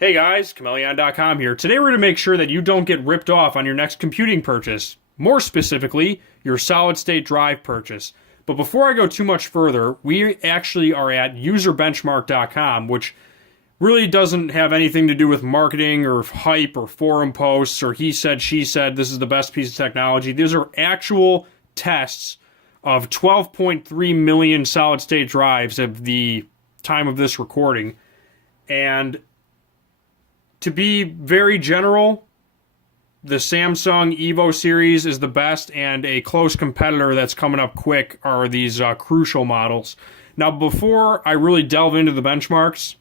Hey guys, Chmelaeon.com here. Today we're going to make sure that you don't get ripped off on your next computing purchase. More specifically, your solid-state drive purchase. But before I go too much further, we actually are at userbenchmark.com, which really doesn't have anything to do with marketing or hype or forum posts or he said, she said, this is the best piece of technology. These are actual tests of 12.3 million solid-state drives at the time of this recording. And to be very general, the Samsung Evo series is the best, and a close competitor that's coming up quick are these Crucial models. Now, before I really delve into the benchmarks,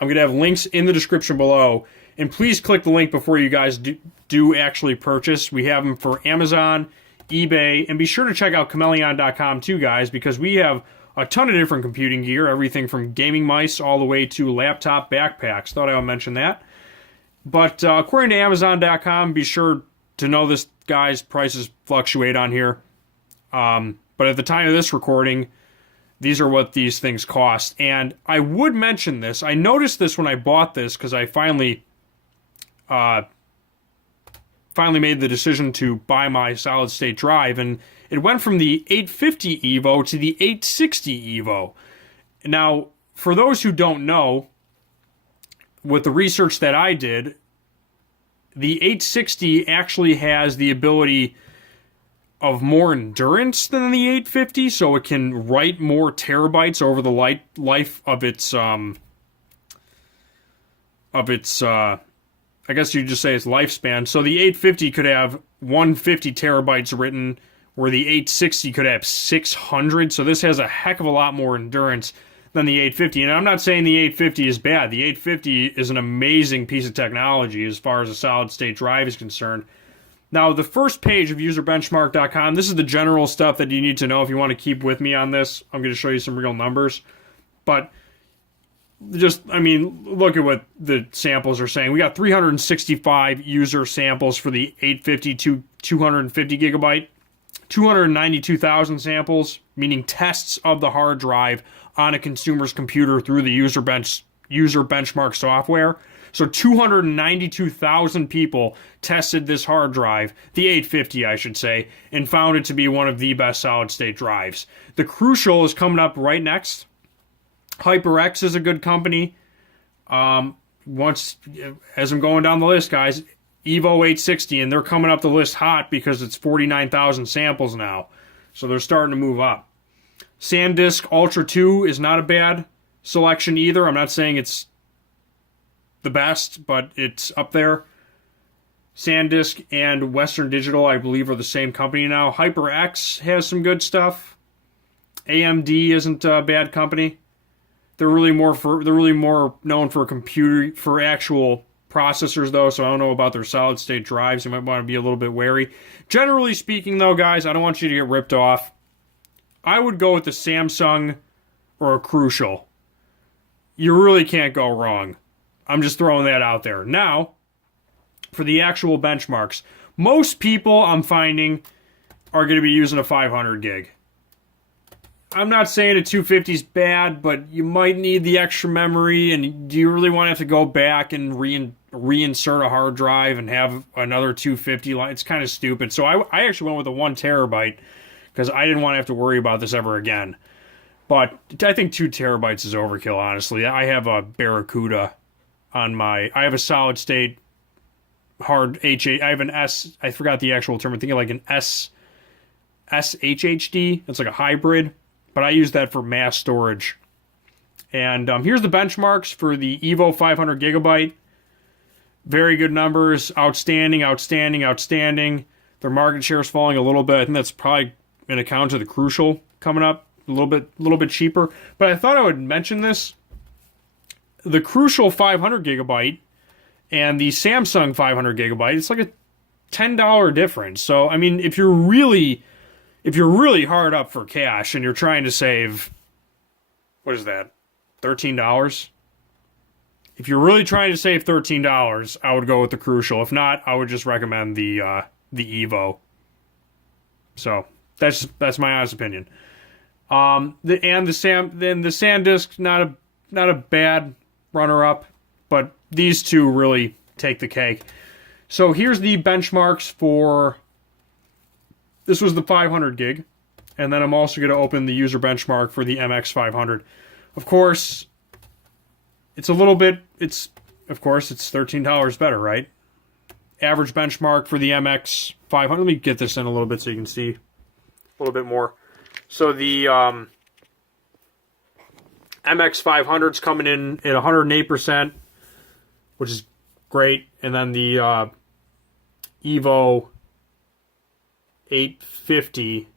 I'm going to have links in the description below, and please click the link before you guys do actually purchase. We have them for Amazon, eBay, and be sure to check out Chmelaeon.com too, guys, because we have a ton of different computing gear, everything from gaming mice all the way to laptop backpacks. Thought I would mention that. But according to Amazon.com, be sure to know this, guys, prices fluctuate on here. But at the time of this recording, these are what these things cost. And I would mention this. I noticed this when I bought this because I finally made the decision to buy my solid-state drive, and it went from the 850 Evo to the 860 Evo. Now, for those who don't know, with the research that I did, the 860 actually has the ability of more endurance than the 850, so it can write more terabytes over the life of its I guess you'd just say its lifespan. So the 850 could have 150 terabytes written, where the 860 could have 600. So this has a heck of a lot more endurance than the 850. And I'm not saying the 850 is bad. The 850 is an amazing piece of technology as far as a solid-state drive is concerned. Now, the first page of userbenchmark.com, this is the general stuff that you need to know if you want to keep with me on this. I'm going to show you some real numbers. But just, I mean, look at what the samples are saying. We got 365 user samples for the 850 to 250 gigabyte, 292,000 samples, meaning tests of the hard drive on a consumer's computer through the user benchmark software. So 292,000 people tested this hard drive, the 850 I should say, and found it to be one of the best solid-state drives. The Crucial is coming up right next. HyperX is a good company. As I'm going down the list, guys, Evo 860, and they're coming up the list hot because it's 49,000 samples now. So they're starting to move up. SanDisk Ultra 2 is not a bad selection either. I'm not saying it's the best, but it's up there. SanDisk and Western Digital, I believe, are the same company now. HyperX has some good stuff. AMD isn't a bad company. They're really more known for actual processors though, so I don't know about their solid state drives. You might want to be a little bit wary. Generally speaking though, guys, I don't want you to get ripped off. I would go with the Samsung or a Crucial. You really can't go wrong. I'm just throwing that out there. Now, for the actual benchmarks, most people I'm finding are going to be using a 500 gig. I'm not saying a 250 is bad, but you might need the extra memory, and do you really want to have to go back and reinsert a hard drive and have another 250? It's kind of stupid. So I actually went with a 1 terabyte because I didn't want to have to worry about this ever again. But I think 2 terabytes is overkill, honestly. I have a Barracuda on my... I have a solid-state hard I have an S... I forgot the actual term. I'm thinking like an SHD. It's like a hybrid. But I use that for mass storage. And here's the benchmarks for the Evo 500 gigabyte. Very good numbers. Outstanding, outstanding, outstanding. Their market share is falling a little bit. I think that's probably an account to the Crucial coming up a little bit cheaper. But I thought I would mention this. The Crucial 500 gigabyte and the Samsung 500 gigabyte, it's like a $10 difference. So, I mean, if you're really hard up for cash and you're trying to save, what is that, $13? If you're really trying to save $13, I would go with the Crucial. If not, I would just recommend the Evo. So that's my honest opinion. The SanDisk, not a bad runner-up, but these two really take the cake. So here's the benchmarks for, this was the 500 gig. And then I'm also going to open the user benchmark for the MX500. Of course, it's a little bit, of course, it's $13 better, right? Average benchmark for the MX500. Let me get this in a little bit so you can see a little bit more. So the MX500 is coming in at 108%, which is great. And then the Evo 850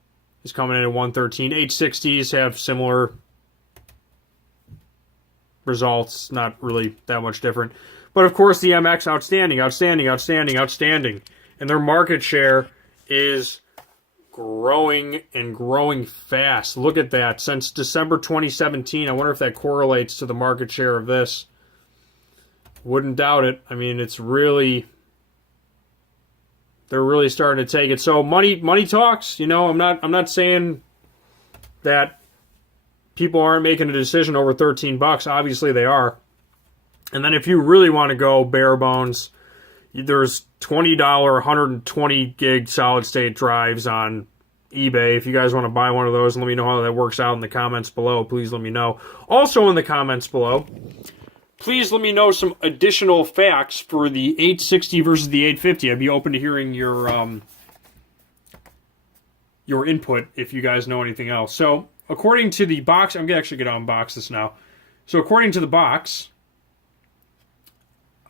is coming in at 113. 860s have similar results, not really that much different. But of course, the MX, outstanding. And their market share is growing and growing fast. Look at that. Since December 2017, I wonder if that correlates to the market share of this. Wouldn't doubt it. I mean, it's really, they're really starting to take it. So money talks. You know, I'm not saying that people aren't making a decision over $13. Obviously they are. And then if you really want to go bare bones, there's $20 120 gig solid state drives on eBay. If you guys want to buy one of those, let me know how that works out in the comments below. Please let me know. Also in the comments below, please let me know some additional facts for the 860 versus the 850. I'd be open to hearing your input if you guys know anything else. So according to the box, I'm actually going to unbox this now. So according to the box,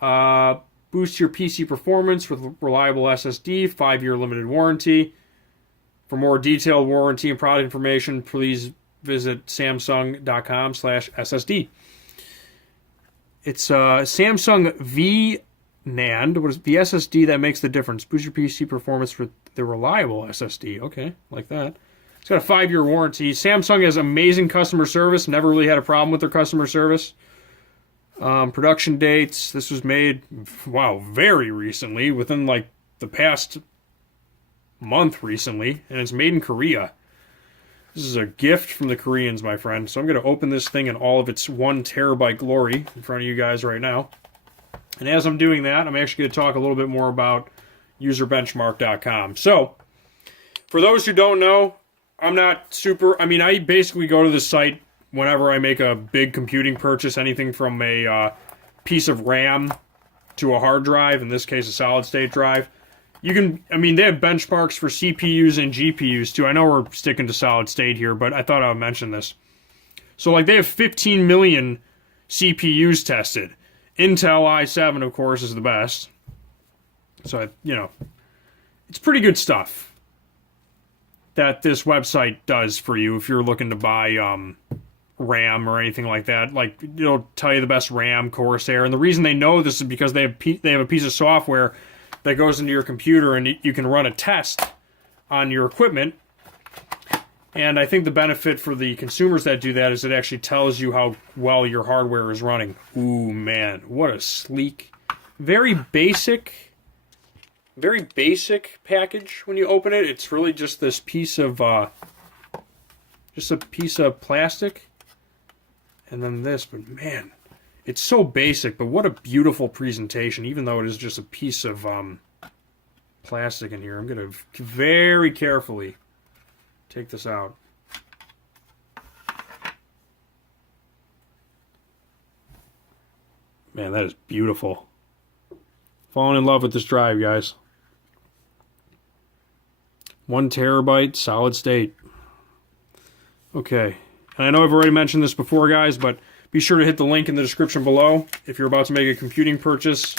boost your PC performance with reliable SSD, 5-year limited warranty. For more detailed warranty and product information, please visit samsung.com/SSD. It's Samsung V NAND. What is the SSD that makes the difference? Boost your PC performance with the reliable SSD. Okay, like that. It's got a 5-year warranty. Samsung has amazing customer service. Never really had a problem with their customer service. Production dates. This was made, wow, very recently, within like the past month recently, and it's made in Korea. This is a gift from the Koreans, my friend. So I'm going to open this thing in all of its 1 terabyte glory in front of you guys right now. And as I'm doing that, I'm actually going to talk a little bit more about userbenchmark.com. So, for those who don't know, I'm not super, I basically go to the site whenever I make a big computing purchase, anything from a piece of RAM to a hard drive, in this case a solid state drive. You can, they have benchmarks for CPUs and GPUs too. I know we're sticking to solid state here, but I thought I would mention this. So like they have 15 million CPUs tested. Intel i7, of course, is the best. So, it's pretty good stuff that this website does for you if you're looking to buy RAM or anything like that. Like, it'll tell you the best RAM, Corsair. And the reason they know this is because they have a piece of software that goes into your computer and you can run a test on your equipment. And I think the benefit for the consumers that do that is it actually tells you how well your hardware is running. Ooh, man, what a sleek, very basic package when you open it. It's really just this piece of, plastic. And then this, but man, it's so basic, but what a beautiful presentation, even though it is just a piece of plastic in here. I'm going to very carefully take this out. Man, that is beautiful. Falling in love with this drive, guys. 1 terabyte, solid state. Okay. And I know I've already mentioned this before, guys, but be sure to hit the link in the description below if you're about to make a computing purchase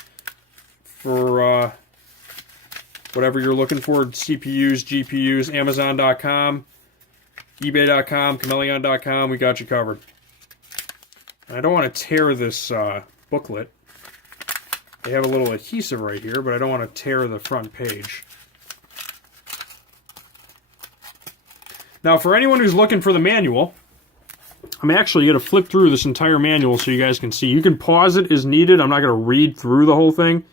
for whatever you're looking for, CPUs, GPUs, Amazon.com, eBay.com, Chmelaeon.com, we got you covered. And I don't want to tear this booklet. They have a little adhesive right here, but I don't want to tear the front page. Now, for anyone who's looking for the manual, I'm actually going to flip through this entire manual so you guys can see. You can pause it as needed. I'm not going to read through the whole thing.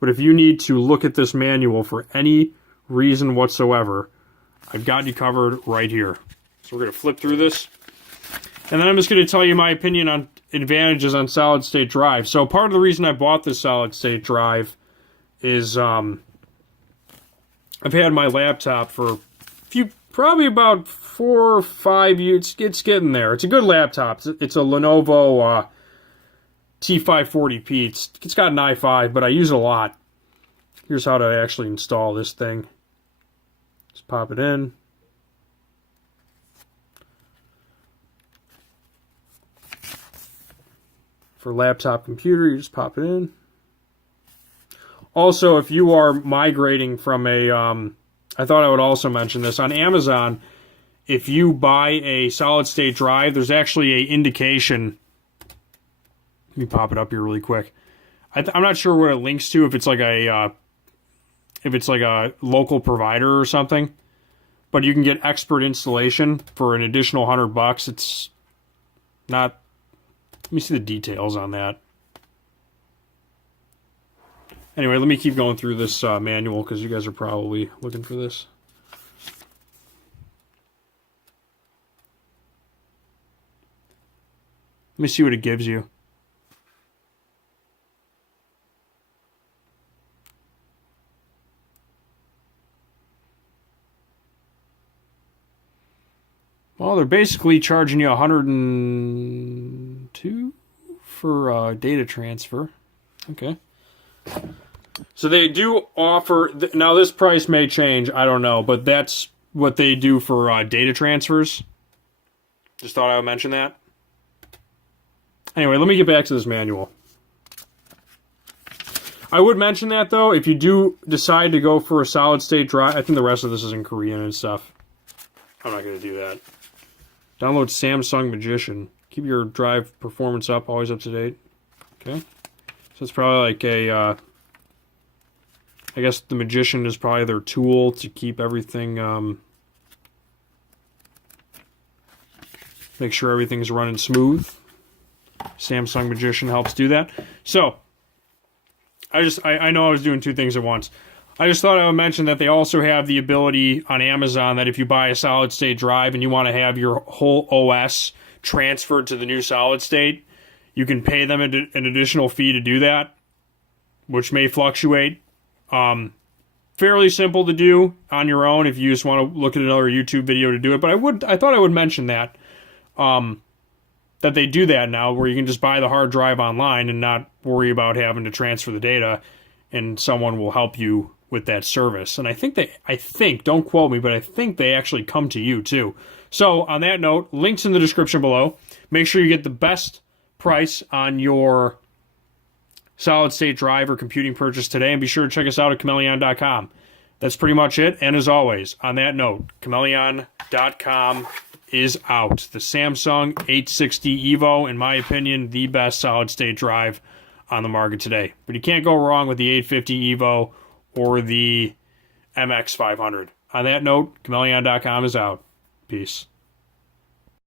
But if you need to look at this manual for any reason whatsoever, I've got you covered right here. So we're going to flip through this. And then I'm just going to tell you my opinion on advantages on solid state drive. So part of the reason I bought this solid state drive is I've had my laptop for probably about 4 or 5 years. It's getting there. It's a good laptop. It's a Lenovo T540p. It's got an i5, but I use it a lot. Here's how to actually install this thing. Just pop it in. For laptop computer, you just pop it in. Also, if you are migrating from a, I thought I would also mention this, on Amazon, if you buy a solid state drive, there's actually an indication. Let me pop it up here really quick. I'm not sure what it links to, if it's like a local provider or something, but you can get expert installation for an additional $100. It's not. Let me see the details on that. Anyway, let me keep going through this manual because you guys are probably looking for this. Let me see what it gives you. Well, they're basically charging you $102 for data transfer. Okay. So they do offer, now this price may change, I don't know, but that's what they do for data transfers. Just thought I would mention that. Anyway, let me get back to this manual. I would mention that, though, if you do decide to go for a solid state drive, I think the rest of this is in Korean and stuff. I'm not going to do that. Download Samsung Magician. Keep your drive performance up, always up to date. Okay. So it's probably like a, I guess the Magician is probably their tool to keep everything, make sure everything's running smooth. Samsung Magician helps do that. So, I know I was doing two things at once. I just thought I would mention that they also have the ability on Amazon that if you buy a solid state drive and you want to have your whole OS transferred to the new solid state, you can pay them an additional fee to do that, which may fluctuate. Fairly simple to do on your own if you just want to look at another YouTube video to do it. But I thought I would mention that they do that now, where you can just buy the hard drive online and not worry about having to transfer the data, and someone will help you with that service. And I think, don't quote me, but I think they actually come to you too. So on that note, links in the description below. Make sure you get the best price on your solid state drive or computing purchase today, and be sure to check us out at Chmelaeon.com. That's pretty much it. And as always, on that note, Chmelaeon.com is out. The Samsung 860 EVO, in my opinion, the best solid state drive on the market today. But you can't go wrong with the 850 EVO or the MX500. On that note, Chmelaeon.com is out. Peace.